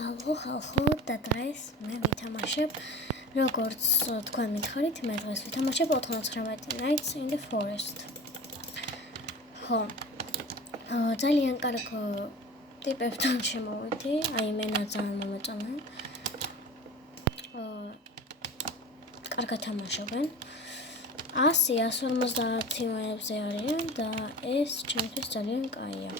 Alô, ხალხო და დღეს მე ვითამაშებ როგორც თქვენ მითხარით, მე დღეს ვითამაშებ 99 Nights in the Forest. ხო. ძალიან კარგ ტიპებთან შემოვედი, აი მე ძალიან მომეწონა. კარგად თამაშობენ. 100-150 იმებზე არიან და ეს ჩემთვის ძალიან კაია.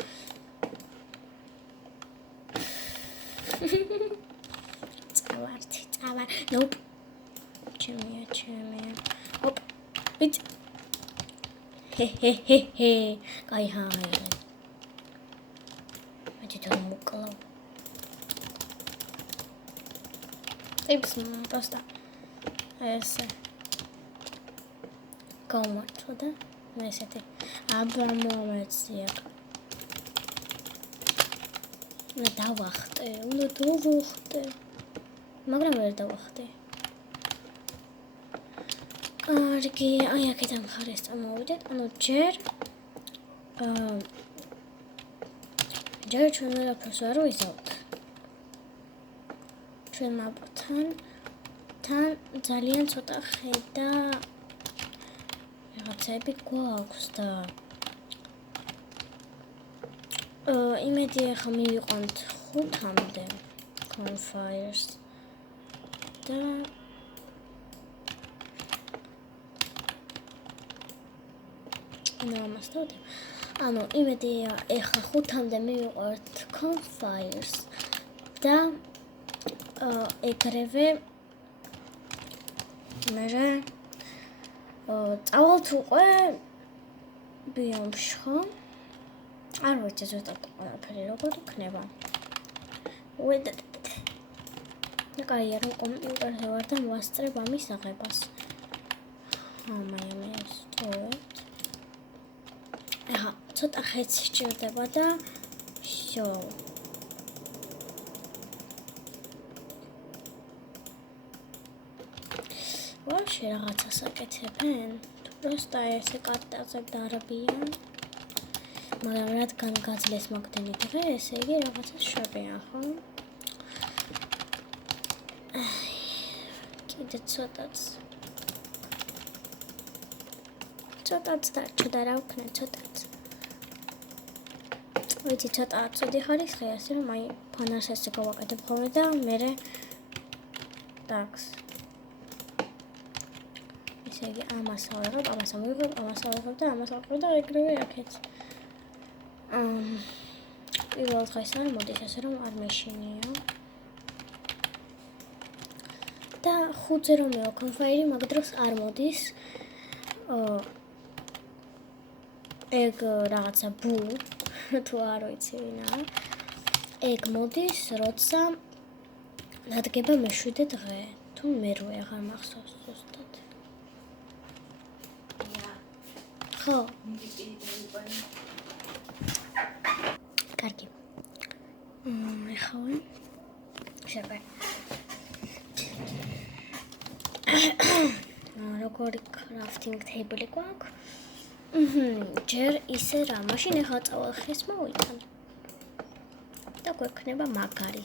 წავარ. Nope. ჩემია. Hop. Bit. He. Კაი ჰაი. აჭიტო მოკლავ. ტიპს просто ესე. გამართვა და ესეთი აბამომეცია. უნდა დავახტე. მაგრამ ვერ დავახტე. კარგი, აი აქედან მხარეს წამოვიდეთ. ანუ ჯერ ჩვენ ვერაფერს ვერ ვიზავთ. ჩვენ მაპთან ძალიან ცოტა ხედა რაღაცები გვაქვს და იმედი ახლა მივიყვანთ 5-მდე campfires და ანუ იმედი ახლა 5-მდე მივიყვანთ campfires და ეგრევე მერე წავალთ უკვე ბიომში ხო? არ ვიცი ზუსტად ყველაფერი როგორ იქნება. კაია რომ კომპიუტერზე ვარ და ვასწრებ ამის აღებას. მე სწორედ. ცოტა ხეც სჭირდება და всё. ვაფშე რაღაცას აკეთებენ? просто ესე კარტაზე დარბიან. მაგრამ რადგან გაძლეს მაგდენი დღე, ესე იგი რაღაცას შვებიან, ხო? კიდე ცოტაც და რა ვქნა ცოტაც. ვიცი ცოტა ცუდი ხარისხი ასე რომ აი ფანას ესე გავაკეთებ ხოლმე და მერე ტაქს. ესე იგი ამას ავიღებ და ამას ავიღებ და ეგრევე აქეთ. პირველ დღეს არ მოდის ასე რომ არ მეშინია. და 5-ზე რომ მეო campfire მაგ დროს არ მოდის. ეგ რაღაცა ბუ თუ არ ვიცი ვინა. ეგ მოდის როცა დადგება მე-7 დღე. თუ მე-8 აღარ მახსოვს ზუსტად. ხო. კარგი. ეხავე. შეგე. როგორი crafting table გვაქვს? ჯერ ისე რა, მაშინ ახლა წავალ ხეს მოვიტან. და გვექნება მაგარი.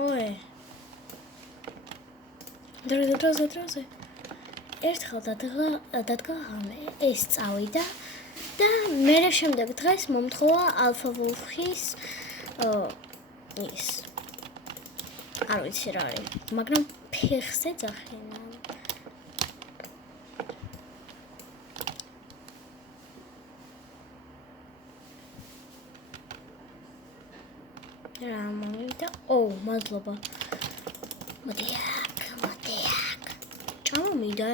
ой. დროზე. ერთხელ დადგა ღამე, ეს წავიდა და მერე შემდეგ დღეს მომთხოვა ალფა ვულფის ის. არ ვიცი რა არის, მაგრამ ფეხზე ძახინა. რა მომიდა? მადლობა. მოდი აქ. ჩამომიდა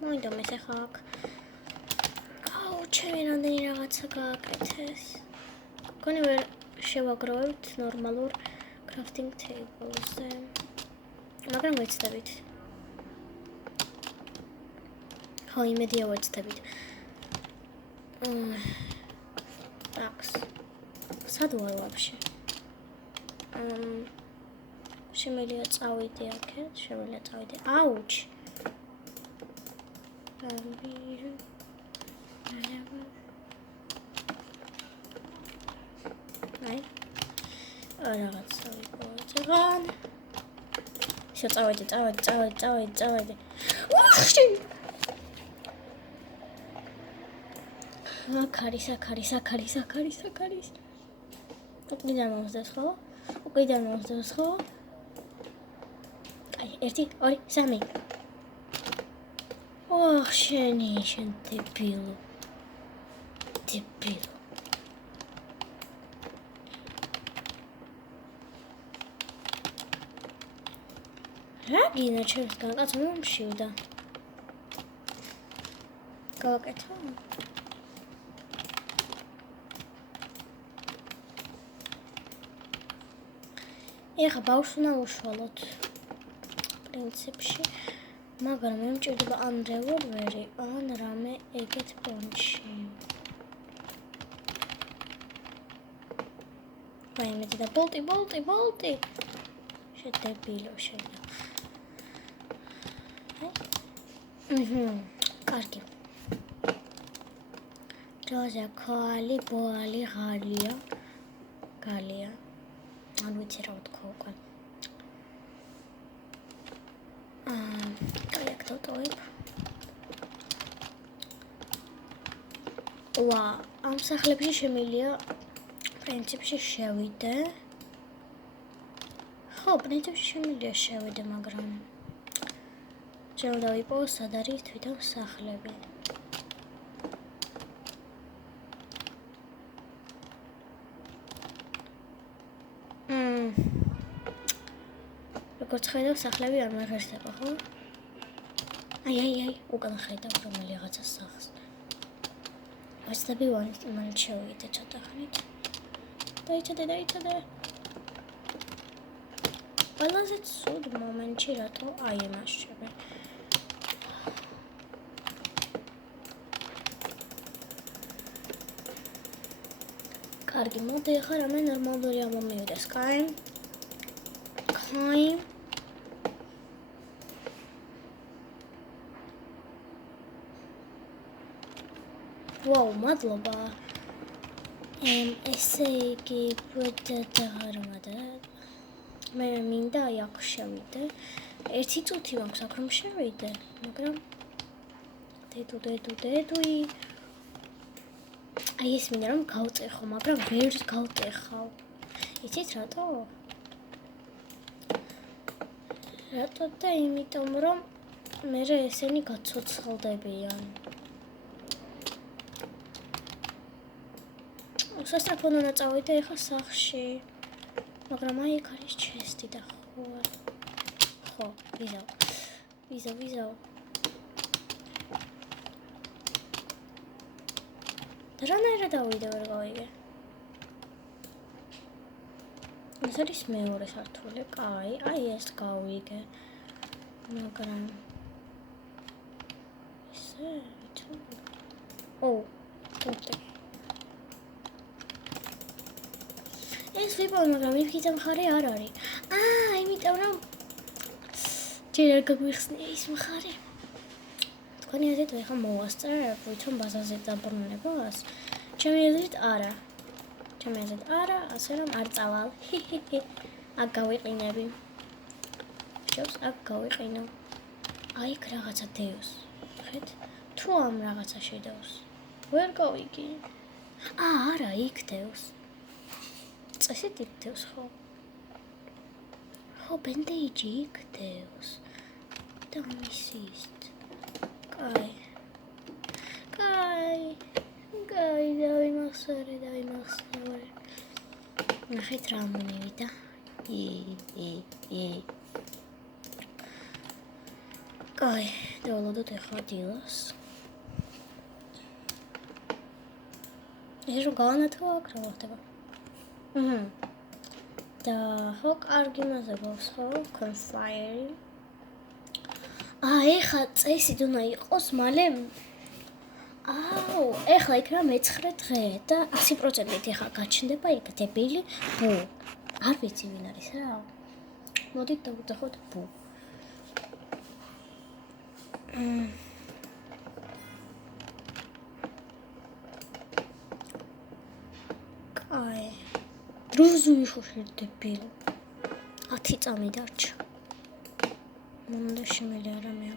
მოიდა მე ხა აქ. ჩემი რამდენი რაღაცა გააკეთეს. გონი ვერ შევაგროვებთ ნორმალურ crafting table-ზე. მაგრამ ვეცდებით. ხო, იმედია ვეცდებით. aks. სად ვარ ვაფშე? შემიძლია წავიდე აქეთ, შემიძლია წავიდე. აუჩ. აი. რაღაცა ვიყავ. ისე წავიდე. ვახში! აქ არის. უკიდან მომხდას ხო? აი, 1, 2, 3. ოხ, შენ დებილო. რა გინდა ჩემსგან კაც მომშივდა. გავაკეთო. ეხა ბავშვს უნდა უშვალოთ პრინციპში, მაგრამ მე მჭირდება ან რევოლვერი, ან რამე ეგეთ პონჩი. ვაიმედი და ბოლტი. შედებილო შედა. კარგი. ჯოზა ქალი ბოალი გალია. ან ვიცი რა ვთქვა უკვე. აი აქ დავტოვებ. ამ სახლებში შემიძლია პრინციპში შევიდე. ხო, პრინციპში შემიძლია შევიდე, მაგრამ ჯერ დავიპოვო სად არის თვითონ სახლები. როგორც ხედავ, სახლები არ მეღერსება, ხო? აი, უკან ხედავ რომელი რაღაცა სახლს. ვეცდები მან შევიდე ცოტა ხნით. დაიცადე. ყველაზე ცუდ მომენტში რატო აი ემასშები. კარგი, მოდი ახლა რამე ნორმალური ამომივიდეს, კაი? ვაუ, მადლობა. ესე იგი ვედაღარმადა. მე მინდა აი აქ შევიდე. 1 წუთი მაქვს აქ რომ შევიდე, მაგრამ დედუი. აი ეს მინდა რომ გავწეხო, მაგრამ ვერ გავტეხავ. იცით რატო? და იმიტომ რომ მე ესენი გაცოცხლდებიან. სასტრაფონო უნდა წავიდე ახლა სახლში. მაგრამ აი ეგ არის ჩესტი და ხო, ვიზავ. და რანაირად დავიდე ვერ გავიგე. ეს არის მეორე სართული, კაი, აი ეს გავიგე. მაგრამ ისე თუ ტოტე. ეს ვიპოვე, მაგრამ იქით მხარე არ არის. იმიტომ რომ ჯერ არ გაგვიხსნია ის მხარე. თქვენი აზრით ახლა მოვასწრებ, ვითომ ბაზარზე დაბრუნებას? ჩემი აზრით არა, ასე რომ არ წავალ. აქ გავიყინები. შევს აქ გავიყინო. აი იქ რაღაცა დევს. ხედ? თუ ამ რაღაცა შედევს. ვერ გავიგე. არა, იქ დევს. წესით იქ დევს, ხო? ხო, ბენდეიჯი იქ დევს. და მისist. კაი, დავიმახსოვრე. ნახეთ რა მომივიდა. კაი, დავალოდოთ ახლა დილას. ეს რომ გავანათო აქ რა ხდება? და ხო კარგი მასე გვაქვს ხო Campfire. ეხლა წესით უნდა იყოს მალე ეხლა იქნება მე-9 დღე და 100%-ით ეხლა გაჩნდება იქ დებილი ბუ. არ ვიცი ვინ არის რა. მოდით დავუძახოთ ბუ. კაი. დროზუი შოშერდებელი. 10 წამი დარჩა. მომდა შემელი არა მე.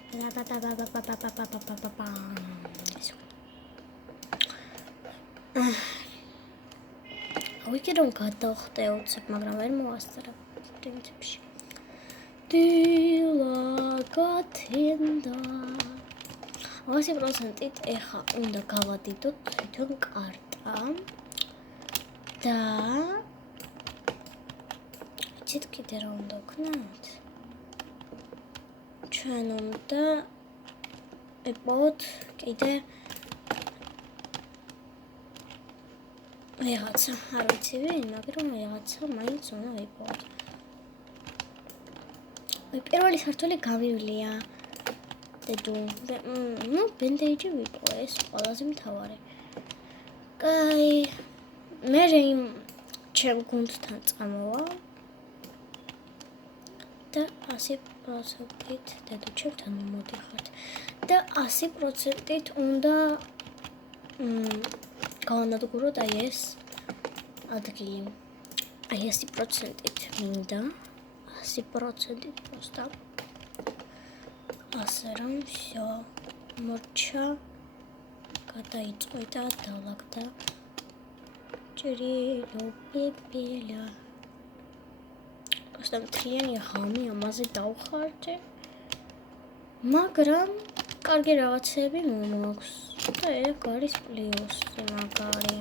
ვიქი რომ გადავხტე უცებ, მაგრამ ვერ მოასწრა პრინციპში. დილა გათენდა. 100%-ით ეხა უნდა გავადიდოთ თვითონ კარტა. და იცით კიდე რა უნდა ვქნათ? ჩვენ უნდა ვიპოვოთ კიდე რაღაცა, არ ვიცი ვინ, მაგრამ რაღაცა მაინც უნდა ვიპოვოთ. პირველი სართული გამივლია. ბენდეიჯი ვიპოვე, ეს ყველაზე მთავარი. კაი, მე იმ ჩემ გუნდთან წამოვა და 100%-ით დედო ჩემთან მომოდიხართ და 100%-ით უნდა გავანადგუროთ აი ეს ადგილი. აი 100%-ით მინდა 100%-ით просто ასე რომ всё მორჩა გადაიწყვეტა დალაგდა ჭრილო პიპილა просто მთლიანი ღამე ამაზე დავხარჯე მაგრამ კარგი რაღაცები მომაქვს და ეგ არის პლუსი მაგარი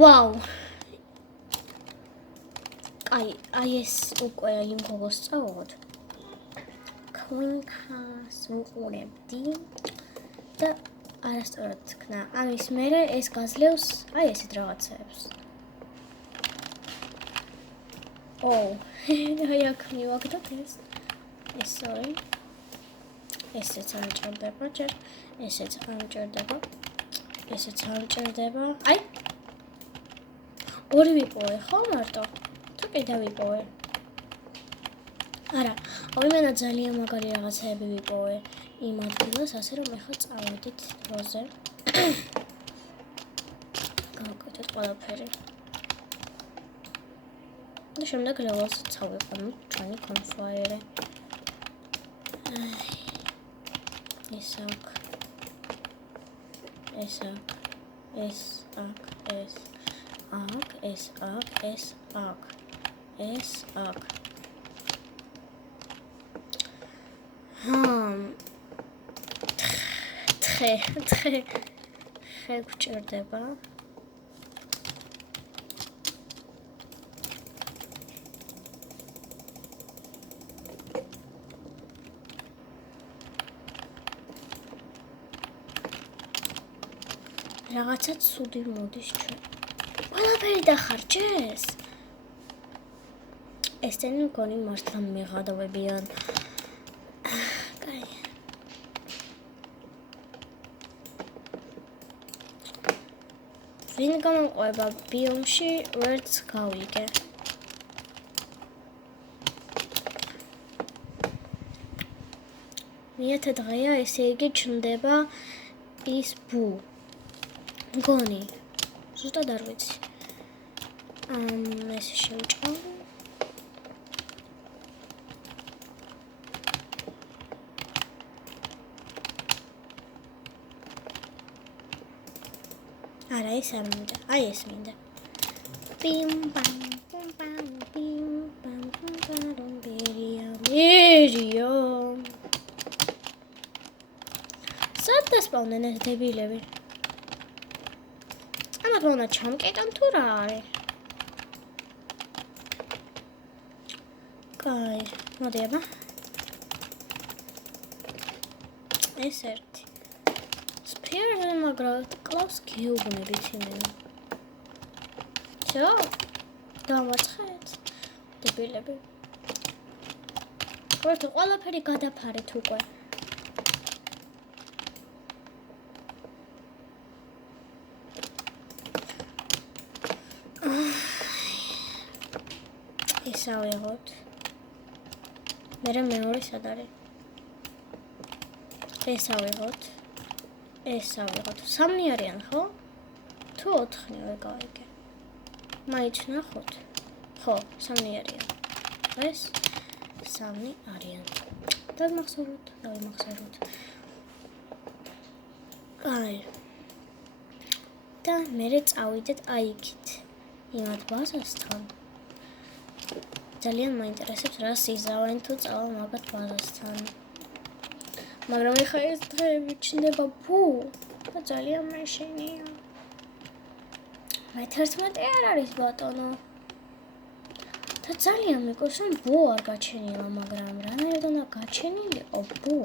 ვაუ აი ეს უკვე იმ გოგოს წავიღოთ კვინკას უყურებდი და არასწორად თქვა. ამის მერე ეს გაძლევს აი ესეთ რაღაცებს. აი აქ მივაგდოთ ეს. sorry. ესეც ამჭირდება ჯერ. ესეც ამჭირდება. ესეც ამჭირდება. აი. ორი ვიპოვე ხო მარტო? თუ კიდე ვიპოვე. არა, იმენა ძალიან მაგარი რაღაცები ვიპოვე. იმ ადგილას, ასე რომ ეხლა წავედით დროზე. გავაკეთოთ ყველაფერი. და შემდეგ ლეველს წავიყვანოთ ჩვენი Campfire. ეს აქ. ეს აქ. ეს აქ. ეს აქ. ეს აქ. ეს აქ. ეს აქ. ხე გვჭირდება. რაღაცა ცუდი მოდის ჩვენ. ყველაფერი დახარჯეს. ესენი მგონი მართლა მეღადავებიან. ვინ გამოყვება ბიომში ვერც გავიგე. მეათე დღეა ესე იგი ჩნდება ის ბუ. მგონი. ზუსტად არ ვიცი. ეს შევჭამ. არა ეს არ მინდა. აი ეს მინდა. პიმ პამ პამ პამ პიმ პამ პამ ბერია. სად დასპავნენ ეს დებილები? ამათ უნდა ჩამკეტან თუ რა არის? კაი, მოდი აბა. ეს ერთი. სპიერ მაგრამ კლავს გეუბნებით იმენ. Всё? Დავაცხეთ. დებილები. Просто ყველაფერი გადაფარეთ უკვე. ეს ავიღოთ. მერე მეორე სად არის? ეს ავიღოთ. ეს ავიღოთ. 3 არიან, ხო? თუ 4-ნივე გავიგე. მაინც ნახოთ. ხო, 3 არიან. ეს 3 არიან. დავიმახსოვროთ. აი. და მერე წავიდეთ აი იქით. იმათ ბაზასთან. ძალიან მაინტერესებს რა სიზავენ თუ წავალ მაგათ ბაზასთან. მაგრამ ეხა ეს დღეები ჩნდება ბუ და ძალიან მეშინია. მე-11 არ არის ბატონო. და ძალიან მეკოს რომ ბუ არ გაჩენილა, მაგრამ რანაირად უნდა გაჩენილიყო ბუ.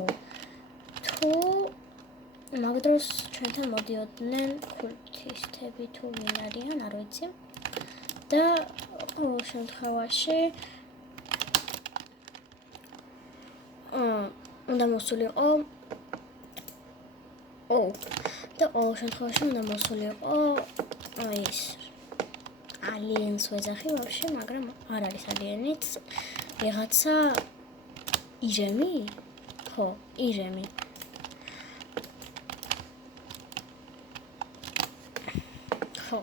თუ მაგ დროს ჩვენთან მოდიოდნენ კულტისტები თუ ვინ არიან, არ ვიცი. და ყოველ შემთხვევაში უნდა მოსულიყო და ყოველ შემთხვევაში უნდა მოსულიყო ის aliens ვეძახი ვაფშე, მაგრამ არ არის alienიც, ვიღაცა ირემი? ხო, ირემი. ხო.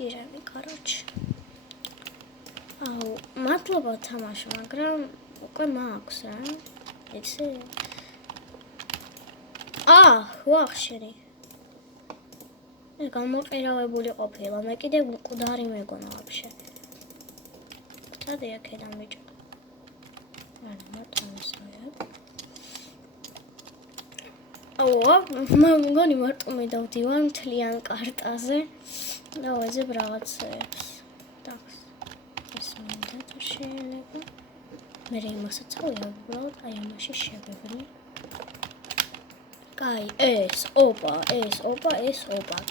ირემი, короче. აუ, მადლობა თამაშ, მაგრამ უკვე მაქვს რა. იცი? ვახშერი. მე გამოყირავებული ყოფილა, მე კიდე მკვდარი მეგონა ვაფშე. წადი აქედან ბიჭო. არა, მარტო მე მგონი მარტო მე დავდივარ მთლიან კარტაზე და ვეძებ რაღაცებს. ტაქს. ეს მინდა თუ შეიძლება. მე იმასაც ავიღებ, აი ამაში შევევლი. კაი, ეს ოპა,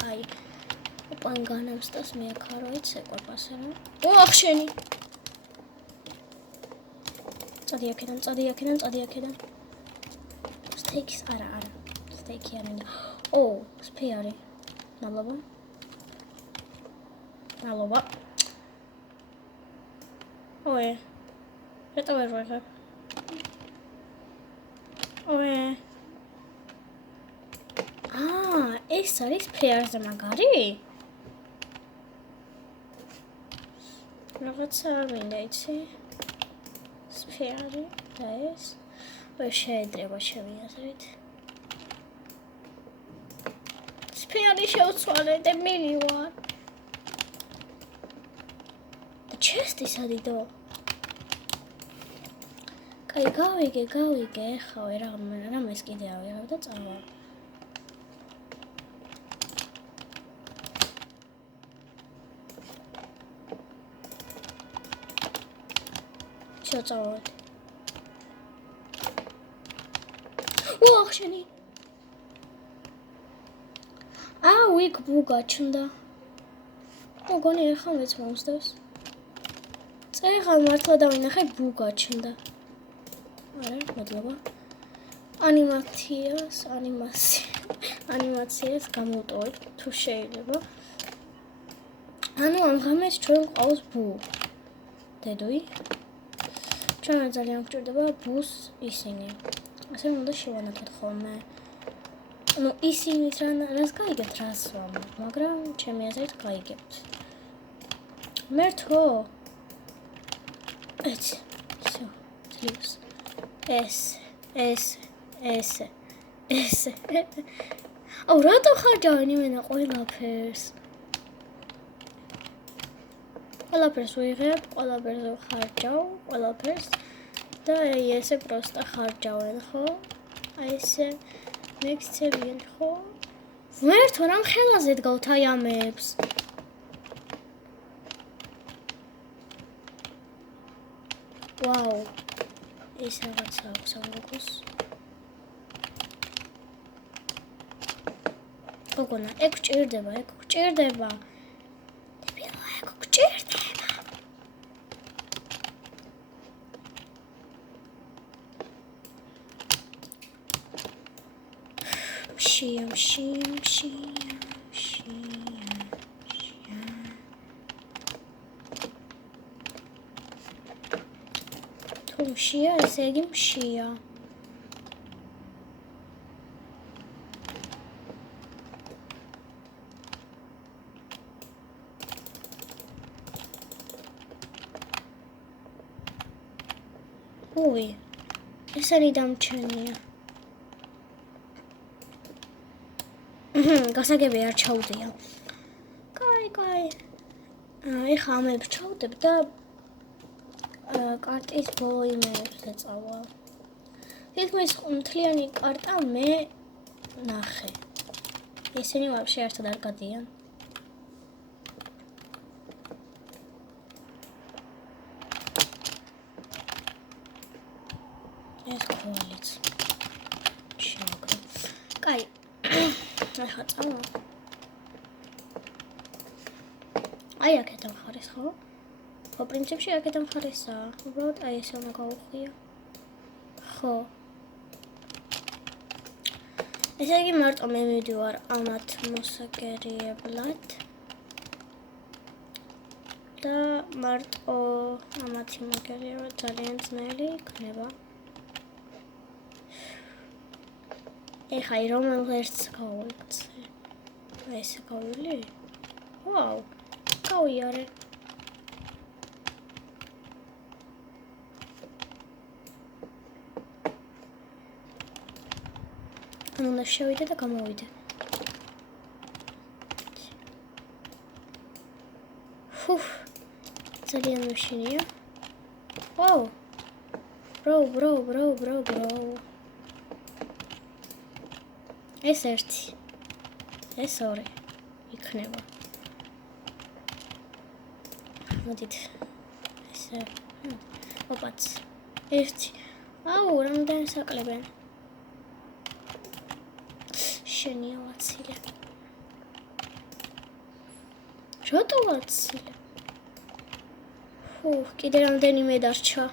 კაი. ოპან განამსტას მე ახარო იცეკვაფასე რა. ახშენი. წადი აქედან. სტეიქს არა. სტეიქი არ მინდა. სფიარი. ნალობა. ოე. რატო ვერ ვიღებ? ოე. ეს არის ფეარზე მაგარი? რაღაცა არ მინდა იცი? სფიარი და ეს შეედრება შევიაზრეთ. სფიარი შევცვალე და მივივარ. ჩესტი სადიდო? კაი, გავიგე, ეხავე რამეს კიდე ავიღებ და წავალ. წავალ. ახშენი. იქ ბუ გაჩნდა. მოგონი ეხა მეც მომსდევს. წეღან მართლა დავინახე ბუ გაჩნდა. არა, მადლობა. ანიმაციას გამოვტოვებ თუ შეიძლება. ანუ ამ ღამეს ჩვენ ყავს ბუ. დედოი. ჩვენ ძალიან გვჭირდება ბუს ისინი. ასე უნდა შევანათოთ ხოლმე. ну ისინი რას გაიგებთ რას ვამბობ, მაგრამ ჩემი აზრით გაიგებთ. მერთო ეს ძლივს ეს რატო ხარჯავენ იმენა ყველაფერს ვიღებ, ყველაფერს ვხარჯავ, ყველაფერს და ესე პროსტა ხარჯავენ, ხო? აი ესე მეკცევიან, ხო? ვერთო რამ ხელაზე დგავთ აი ამებს? ვაუ, ეს რაღაცა აქვს ამ ლოგოს. გოგონა, ეგ გჭირდება. დებილა, ეგ გჭირდება. მშია. თუ მშია, ესე იგი მშია. უი, ესენი დამჩენია. გასაგები არ ჩაუდია. კაი. ეხა ამებს ჩავდებ და კარტის ბოლო იმეებს ეწავალ. თითქმის მთლიანი კარტა მე ნახე. ესენი ვაფშე ერთად არ გადიან. ეს კვალიც. შევაგრე. კაი. ეხა წავალ. აი აქეთან ხარეს ხო? ხო, პრინციპში აქეთან ხარესაა. უბრალოდ აი ესე უნდა გავუხვიო. ხო. ესე იგი მარტო მე მივიდივარ ამათ მოსაგერიებლად. და მარტო ამათი მაგერია ძალიან ძნელი იქნება. ეხა რომელ ერთს გავიქცე? აი ესე გავილი? ვაუ, გავიარე. უნდა შევიდე და გამოვიდე. ძალიან მაშინია. ვაუ. ბრო. ეს ერთი. ეს ორი. იქნება. მოდით. ესე. ოპაც. ერთი. აუ, რამდენი საკლებენ. შენია ვაცილე. რატო ვაცილე? კიდე რამდენიმე დარჩა.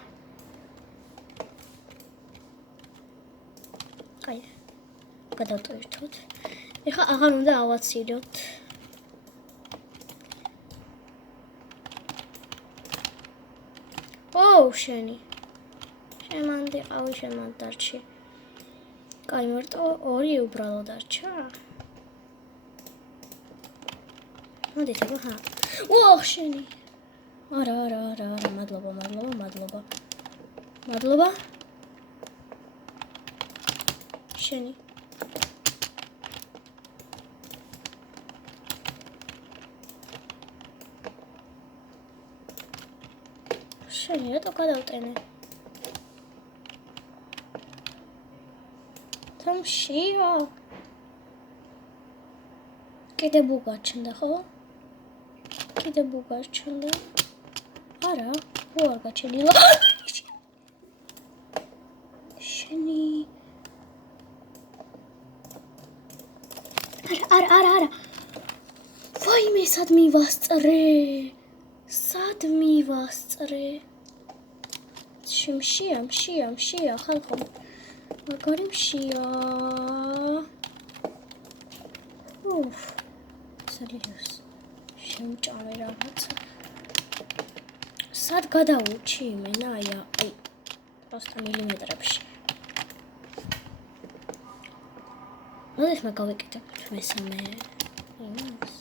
კაი. გადავტოვირთოთ. ეხა აღარ უნდა ავაცილოთ. შენი. შემანდი ყავი შემან დარჩი. კაი, მარტო ორი უბრალოდ დარჩა. მოდით აბა. შენი. არა, მადლობა. შენი. შენი რატო გადავტენე? თამშია. კიდე ბუგაჩნდა, ხო? არა, არ გაჩენილა. შენი. არა. ვაიმე, სად მივასწრე? მშია, ხალხო. მაგარი მშია. სერიოზ. შემჭამე რაღაცა. სად გადავუჩი იმენა, აი, 100 მილიმეტრებში. მოდით მაგავიკეთებ მესამე იმას.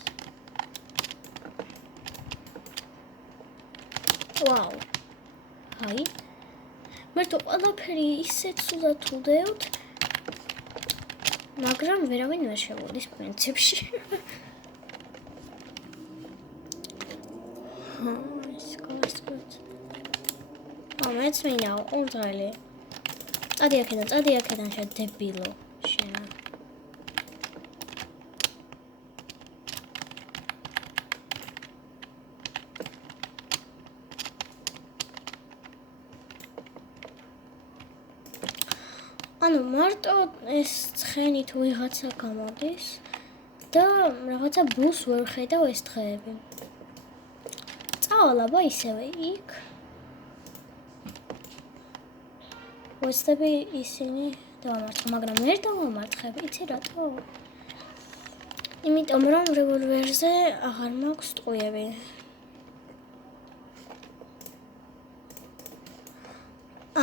ვაუ. აი. მარტო ყველაფერი ისეთ სულად ვდევთ, მაგრამ ვერავინ ვერ შევოდის პრინციპში. მეც მინდა უნძრელი. წადი აქედან შედებილო შენა. ანუ მარტო ეს ცხენი თუ ვიღაცა გამოდის და რაღაცა ბუს ვერ ხედავ ეს დღეები. წავალ აბა ისევე იქ. ვეცდები ისინი დავამარცხო, მაგრამ ვერ დავამარცხებ, იცი რატო? იმიტომ რომ რევოლვერზე აღარ მაქვს ტყუიები.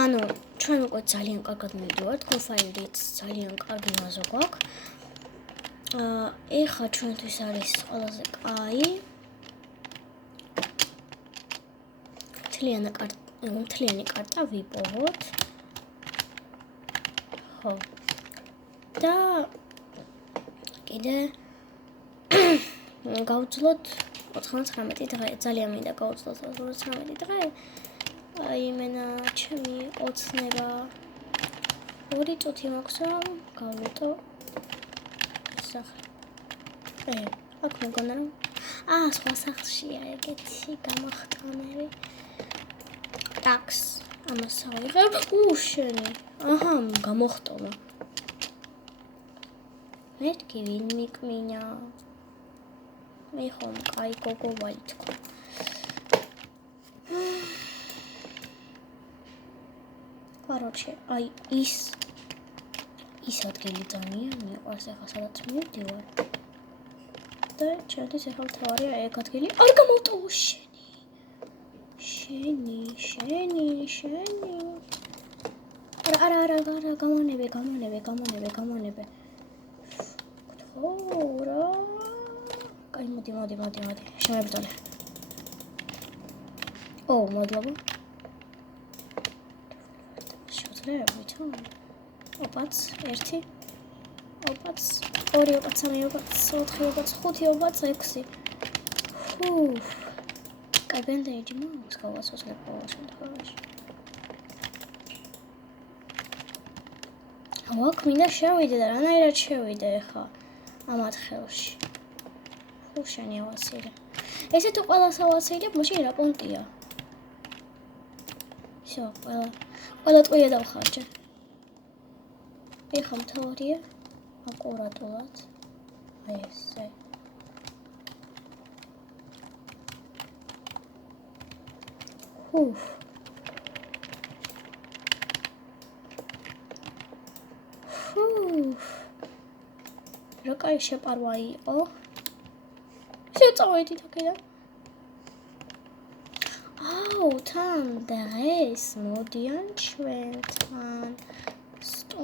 ანუ ჩვენ უკვე ძალიან კარგად მივდივართ, კოფაირიც ძალიან კარგი მაზო გვაქვს. ეხლა ჩვენთვის არის ყველაზე კაი. მთლიანი კარტა ვიპოვოთ. ხო. და კიდე გავძლოთ 99 დღე. ძალიან მინდა გავძლოთ 99 დღე. აი მენა ჩემი ოცნება 2 წუთი მაქვს რომ გავუტო სახე. აქ მეგონა რომ სხვა სახლშია ეგეთი გამახტანები. ტაქს ამას ავიღებ. შენი. აჰა, გამოხტომა. მეთქი ვინ მიკმინა. მე ხომ კაი გოგო ვარ თქო. Короче, აი ის ადგილი ძალიან მიყვარს ახლა სადაც მივდივარ. და ჩემთვის ახლა თავარია ეგ ადგილი. არ გამოვტოვო შენი. არა, გამონებე. რა. კაი, მოდი. შემებრძოლე. მადლობა. ვითომ? ოპაც, 1. ოპაც, 2 ოპაც, 3 ოპაც, 4 ოპაც, 5 ოპაც, 6. კაი ბენდეიჯი მაქვს გავაცოცხლებ ყოველ შემთხვევაში. აქ მინდა შევიდე და რანაირად შევიდე ახლა ამ ათხელში. შენი ავაცილე. ესე თუ ყველას ავაცილებ, მაშინ რა პონტია? всё, ყველა ტყუია დავხარჯე. ეხლა მთავარია აკურატულად. აი ესე. რა კაი შეპარვა იყო. შეწავედი თქიდან. თან დღეს მოდიან ჩვენთან.